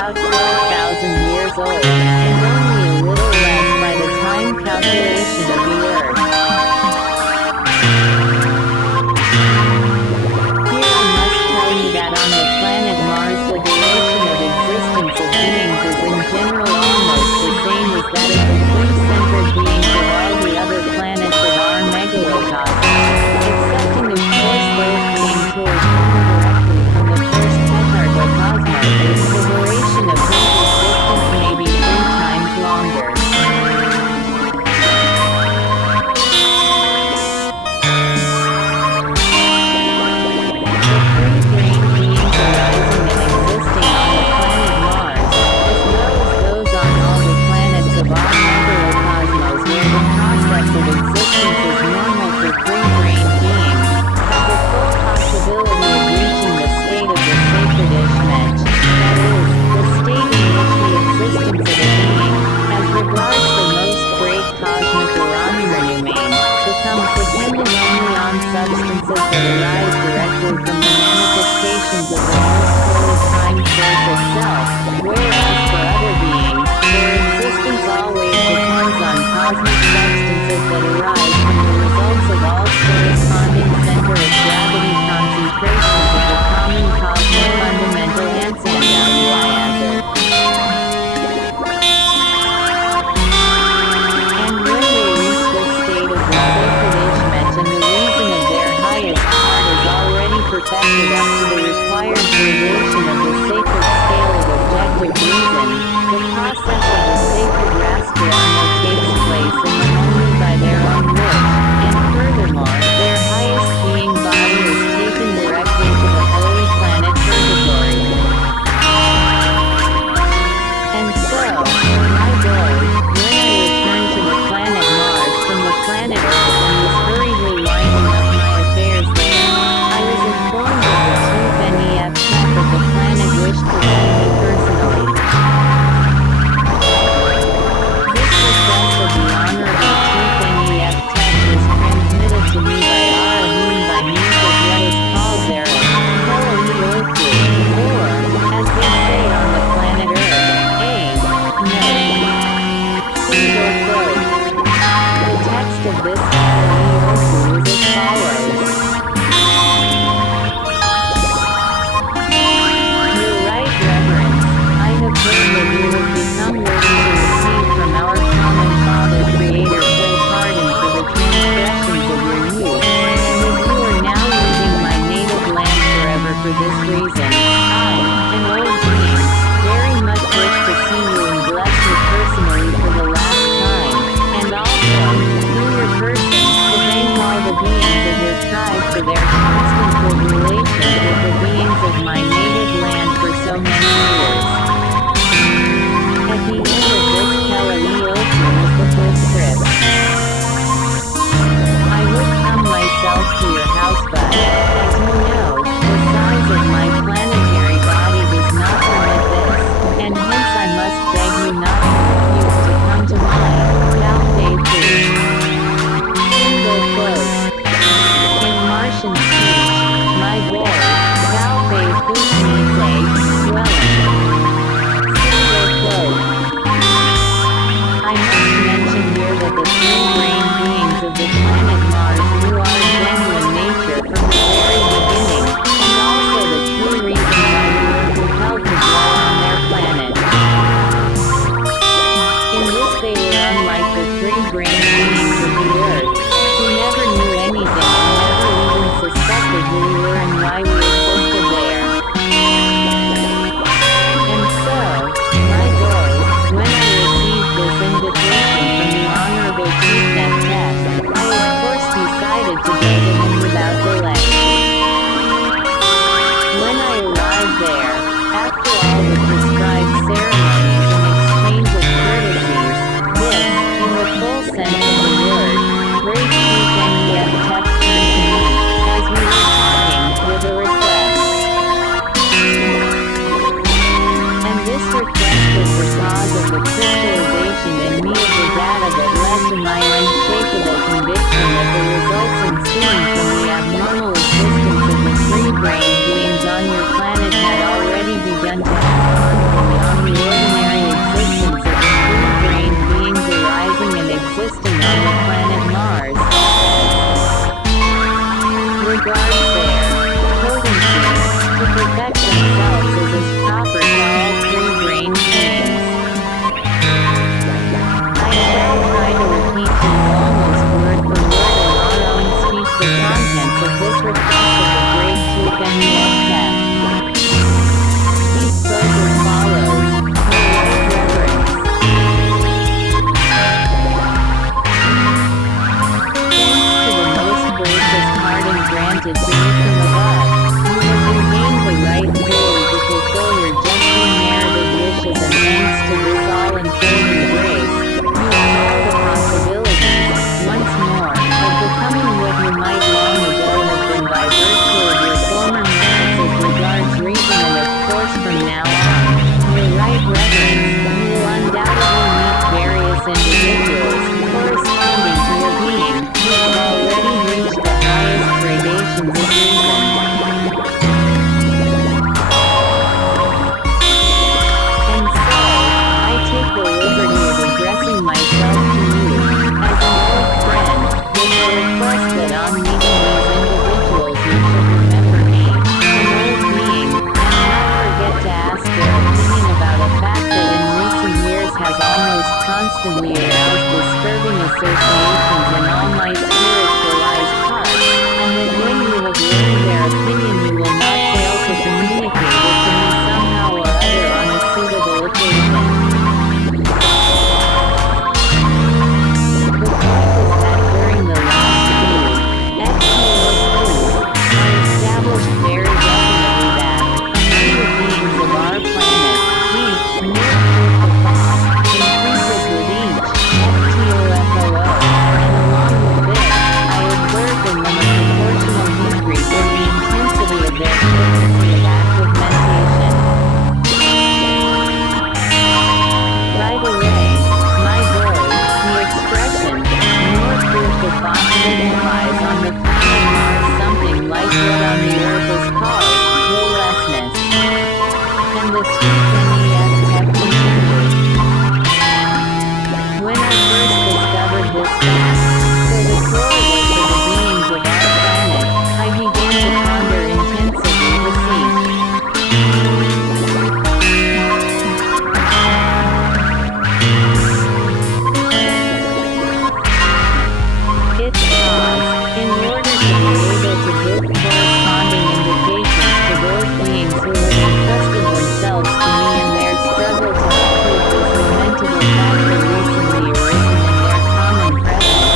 about 12,000 years old, and only a little less by the time calculation of the Earth. Here I must tell you that on the planet Mars the duration of existence of beings is in general almost the same as that of the three-centered beings of all the other planets of our megalocosmos, excepting of course those beings who are directly from the first tetrarchocosmos, the duration of whose existence may be 3 times longer. Substances that arise directly from the manifestations of the most holy time source itself, whereas for other beings, their existence always depends on cosmic substances that arise from the results of all corresponding center of gravity concentrations of the common cosmic fundamental answer value. And when they reach this state of the sacred ishmet and the reason of their highest part is already perfected up to the required gradation of the sacred scale of objective reason, the process of the sacred rastrano takes place only by their own wish, and furthermore, their highest being body is taken directly to the holy planet Purgatory. And so, my boys, when I returned to the planet Mars from the planet Earth and was hurriedly winding up my affairs there, I was informed of the chief NEF tech of the planet wished to see me personally. This request of the Honorable Chief NEF tech was transmitted to me by Arahun by means of what is called their teleology, or, as they say on the planet Earth, single quote. The text of this teleology is as follows. Your Right Reverence, I have heard that you have become worthy to receive from our common Father Creator full pardon for the transgressions of your youth, and that you are now leaving my native land forever for this reason. I, an old being, very much wish to see you and bless you personally for the last time, and also, through your person, to thank all the beings of your tribe for their constant good relations with the beings of my native land for so many years. At the end of this teleology is the postscript. I would come myself to your house but, as you know, the size of my planetary body does not permit this, and hence I must beg you not to refuse to come to mine, single quote. In Martian speech, my boy, Valpe Fusnise, dwelling. Single quote. I must mention here that the three brain beings of the planet Mars knew our genuine nature from the very beginning, and also the true reason why we were compelled to dwell on their planet. In this they were unlike the three brain beings of the Earth, who never knew anything and never even suspected who we were and why we existed there. And so, my boy, when I received this invitation from the Honorable Chief Neptech, I of course decided to go to him without delay. When I arrived there, after all the prescribed ceremonies and exchange of courtesies, this, in the full sense of the word, great Chief NEF Tech turned to me, as we were talking, with a request. And this request was the cause of the crystallization in me of the data that led to my unshakable conviction that the results ensuing from the abnormal existence of the three brain beings on your planet had already begun to act on the has almost constantly aroused disturbing associations in all my spiritualized parts, and that when you have learned their opinion you will not fail to communicate it to me somehow or other on a suitable occasion. The point is that during the last few I established very definitely that among the beings of our planet, we, near proof of that, increases with each, FTOFOO, and along with this, I observed in them a proportional decrease in the intensity of their frequency of active mentation. By the way, my boy, the expression, more proof of thought signifies on the planet Mars something like what on the Earth is called will-lessness. And the chief NEF tech continued. When I first discovered this fact, so the correlate to the beings of our planet, I began to ponder intensively the seek. Its cause, in order to be able to give corresponding indications to those beings who have entrusted themselves to me in their struggle to uproot this lamentable factor recently arisen in their common presence,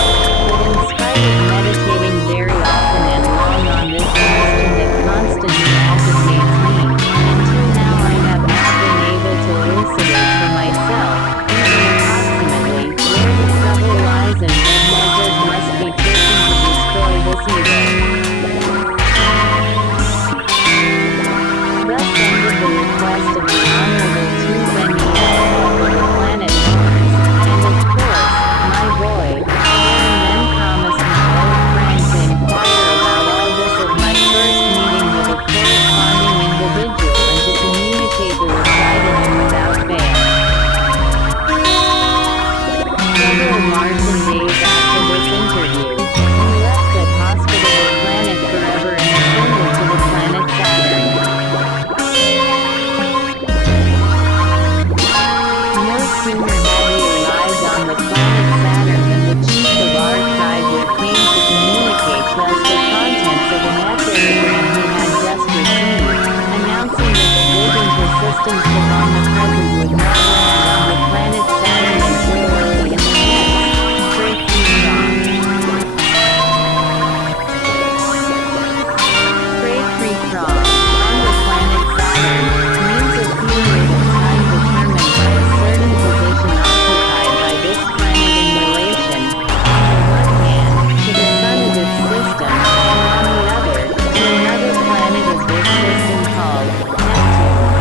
but in spite of meditating very often and long on this question that constantly agitates me, until now I have not been able to elucidate for myself, even approximately, where the trouble lies and what measures must be taken to destroy this evil. Thus ended the request of the Honorable Tuzen for the planet Mars, and of course, my boy, I then promised my old friend to inquire about all this at my first meeting with a corresponding individual and to communicate the recital without fail. Several Martian days after this interview, we left that hospitable planet forever and ascended to the planet Saturn. No sooner had we arrived on the planet Saturn than the chief of our tribe there came to communicate to us the contents of an epigram he had just received, announcing that the big and persistent savant present would not land on the planet Saturn until early in the next, great Precron, on the planet Saturn, means a period of time determined by a certain position occupied by this planet in relation, on the one hand, to the sun of its system, and on the other, to another planet of this system called Neptune.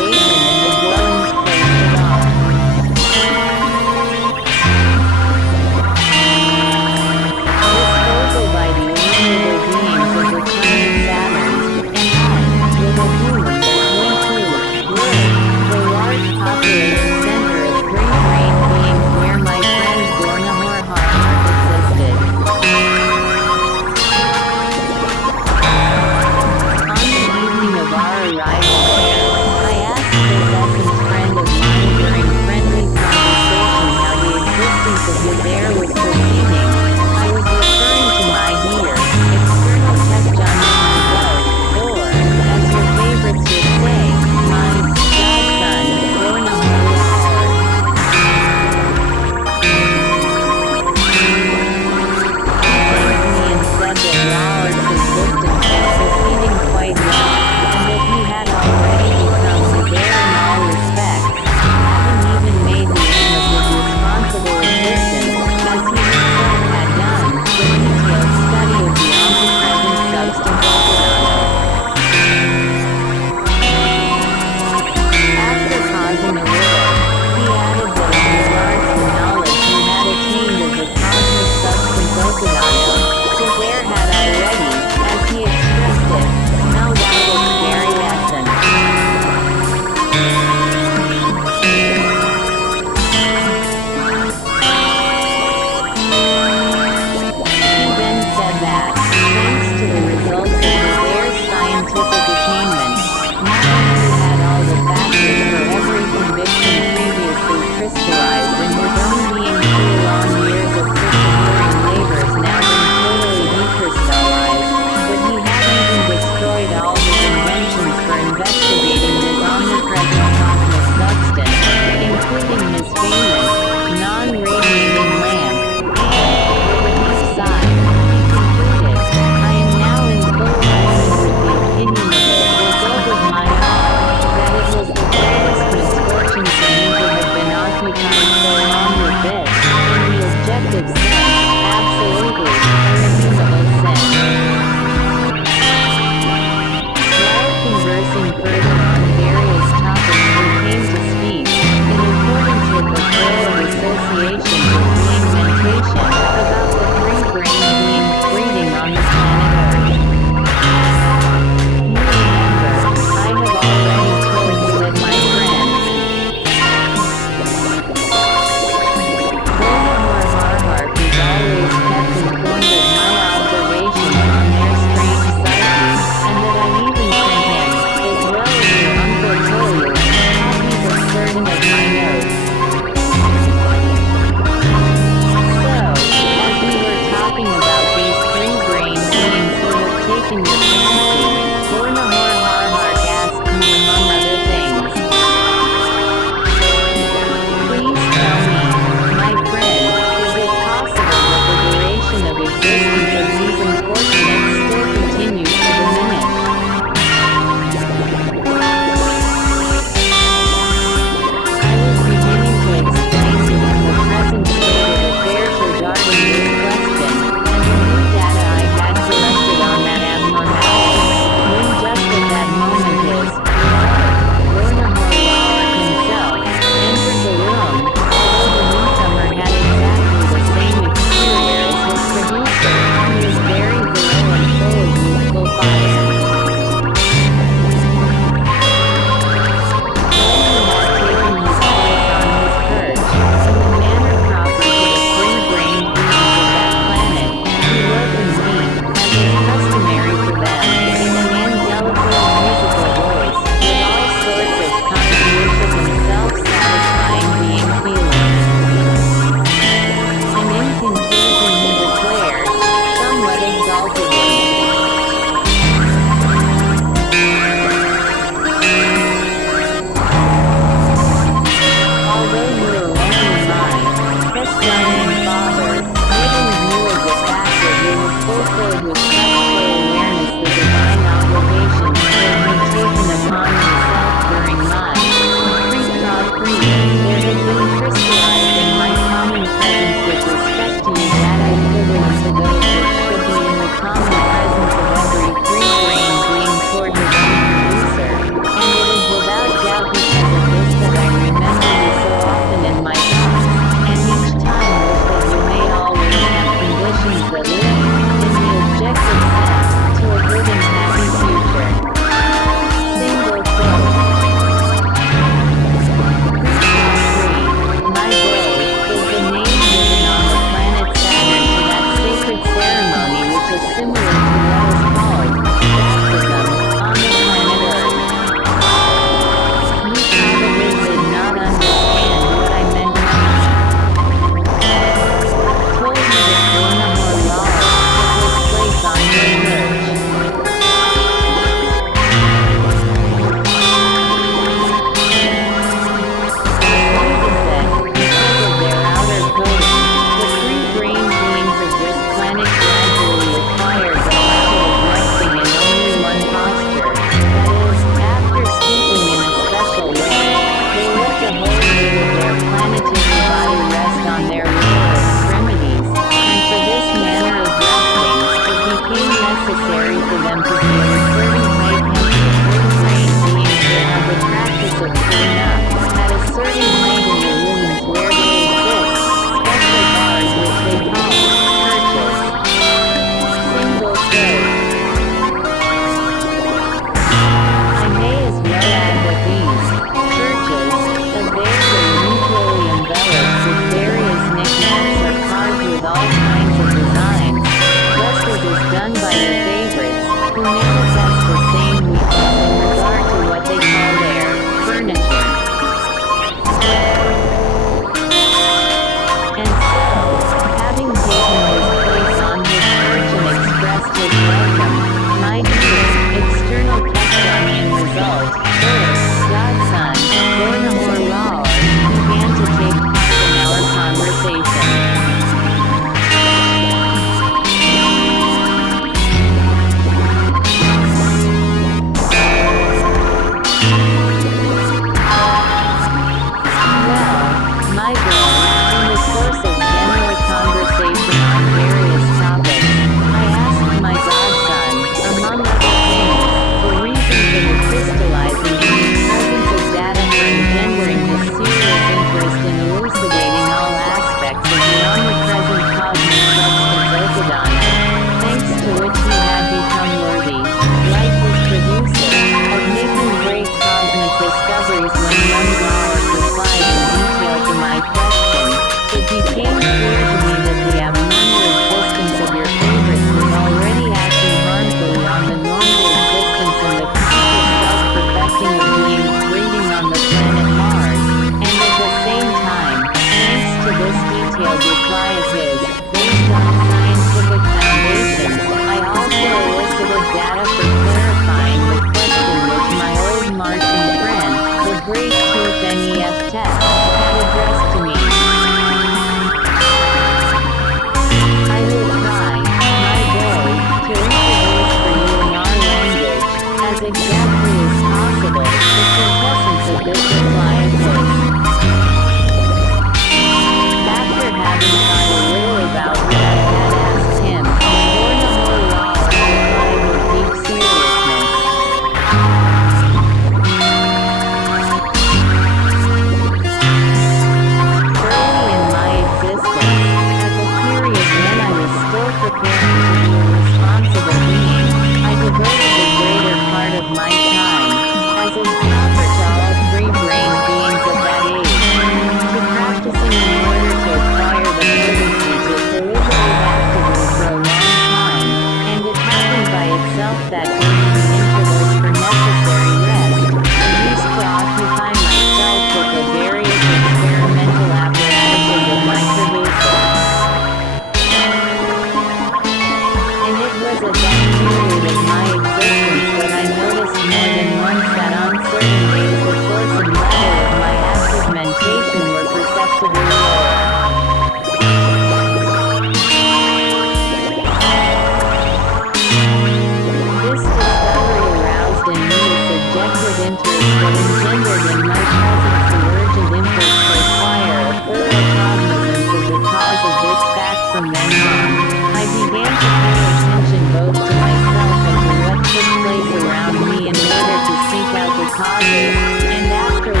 engendered in my presence the urgent impulse to acquire a thorough cognizance of the cause of this fact. From then on, I began to pay attention both to myself and to what took place around me in order to seek out the causes, and after 1,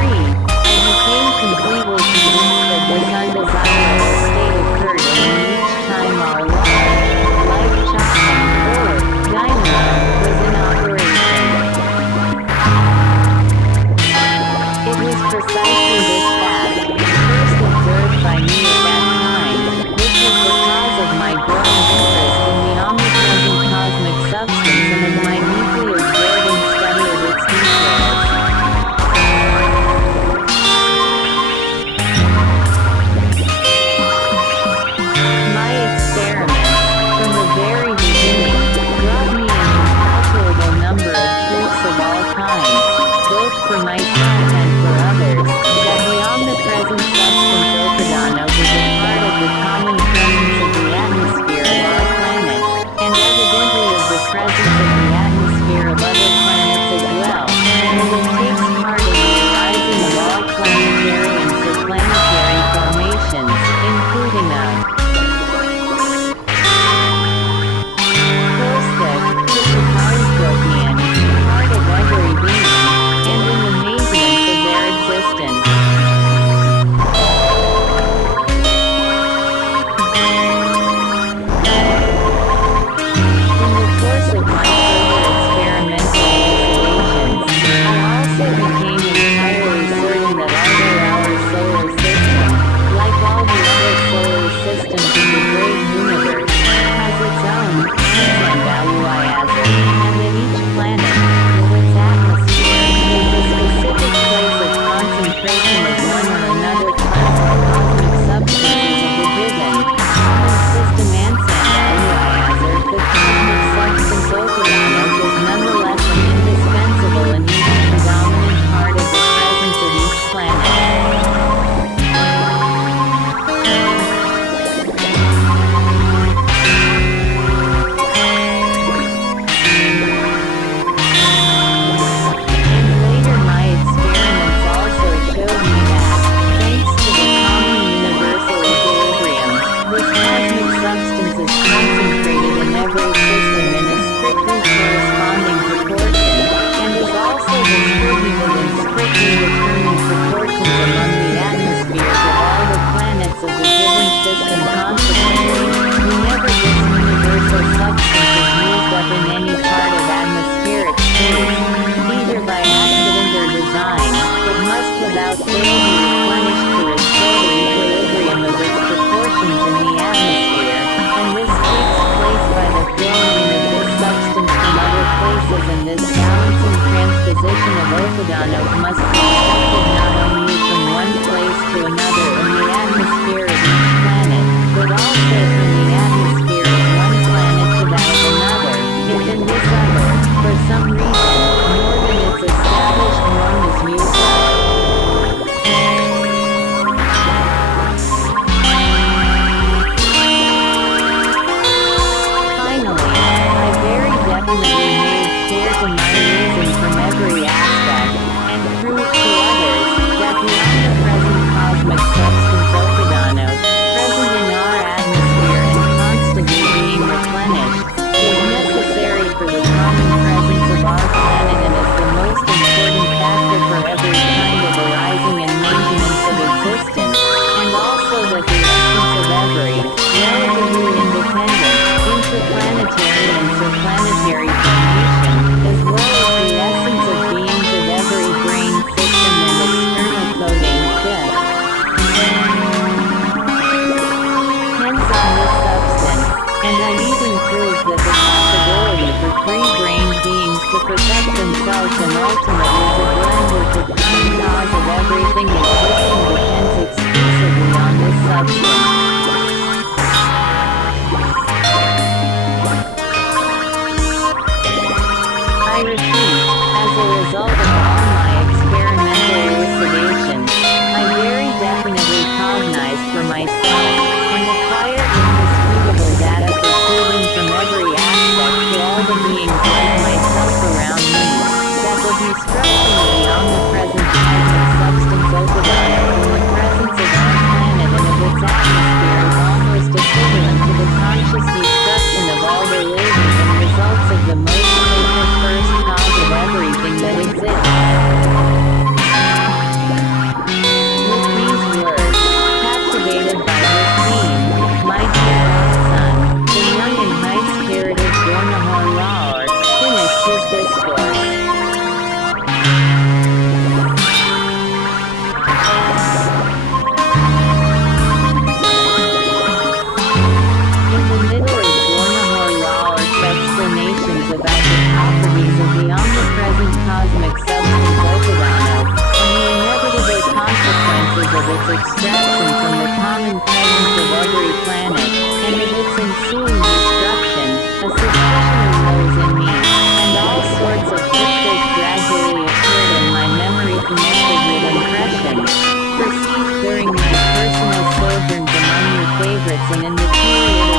3, I became completely convinced that this undesirable state occurred in each time our large, life-chopping, or dynamo was in operation. It was precisely this fact, first observed by me at that time, which was the cause of my growing interest in the omnipresent cosmic substance and of my deeply absorbing study of its details. My experiments, from the very beginning, brought me an incalculable number of proofs of all kinds, both for myself and for others, that the omnipresent substance Okadano was a part of the common presence of the atmosphere of our planet, and evidently of the presence of the atmosphere of other planets as well, and that it takes part in the arising of all planetary and subplanetary formations, including a part of every being, and in the maintenance of their existence. In the course of my further experimental elucidations, I also became entirely certain that although our solar system, like all the other solar systems in the great universe, has its own value-iazard, and that each planet, with its atmosphere, is a specific place of concentration of one or another class of cosmic substances of the given common system value-iazard, the cosmic substance Okadano was nonetheless an indispensable and even predominant part of the presence of each planet. Okadano must be shifted not only from one place to another in the atmosphere of each planet, but also from the atmosphere of one planet to that of another, if in this other, for some reason, more than its established norm is used up. Finally, I very definitely made clear to my reason from every aspect, and through its extraction from the common presence of every planet, and of its ensuing destruction, a suspicion arose in me, and all sorts of pictures gradually appeared in my memory connected with impressions perceived during my personal sojourns among your favorites and in the period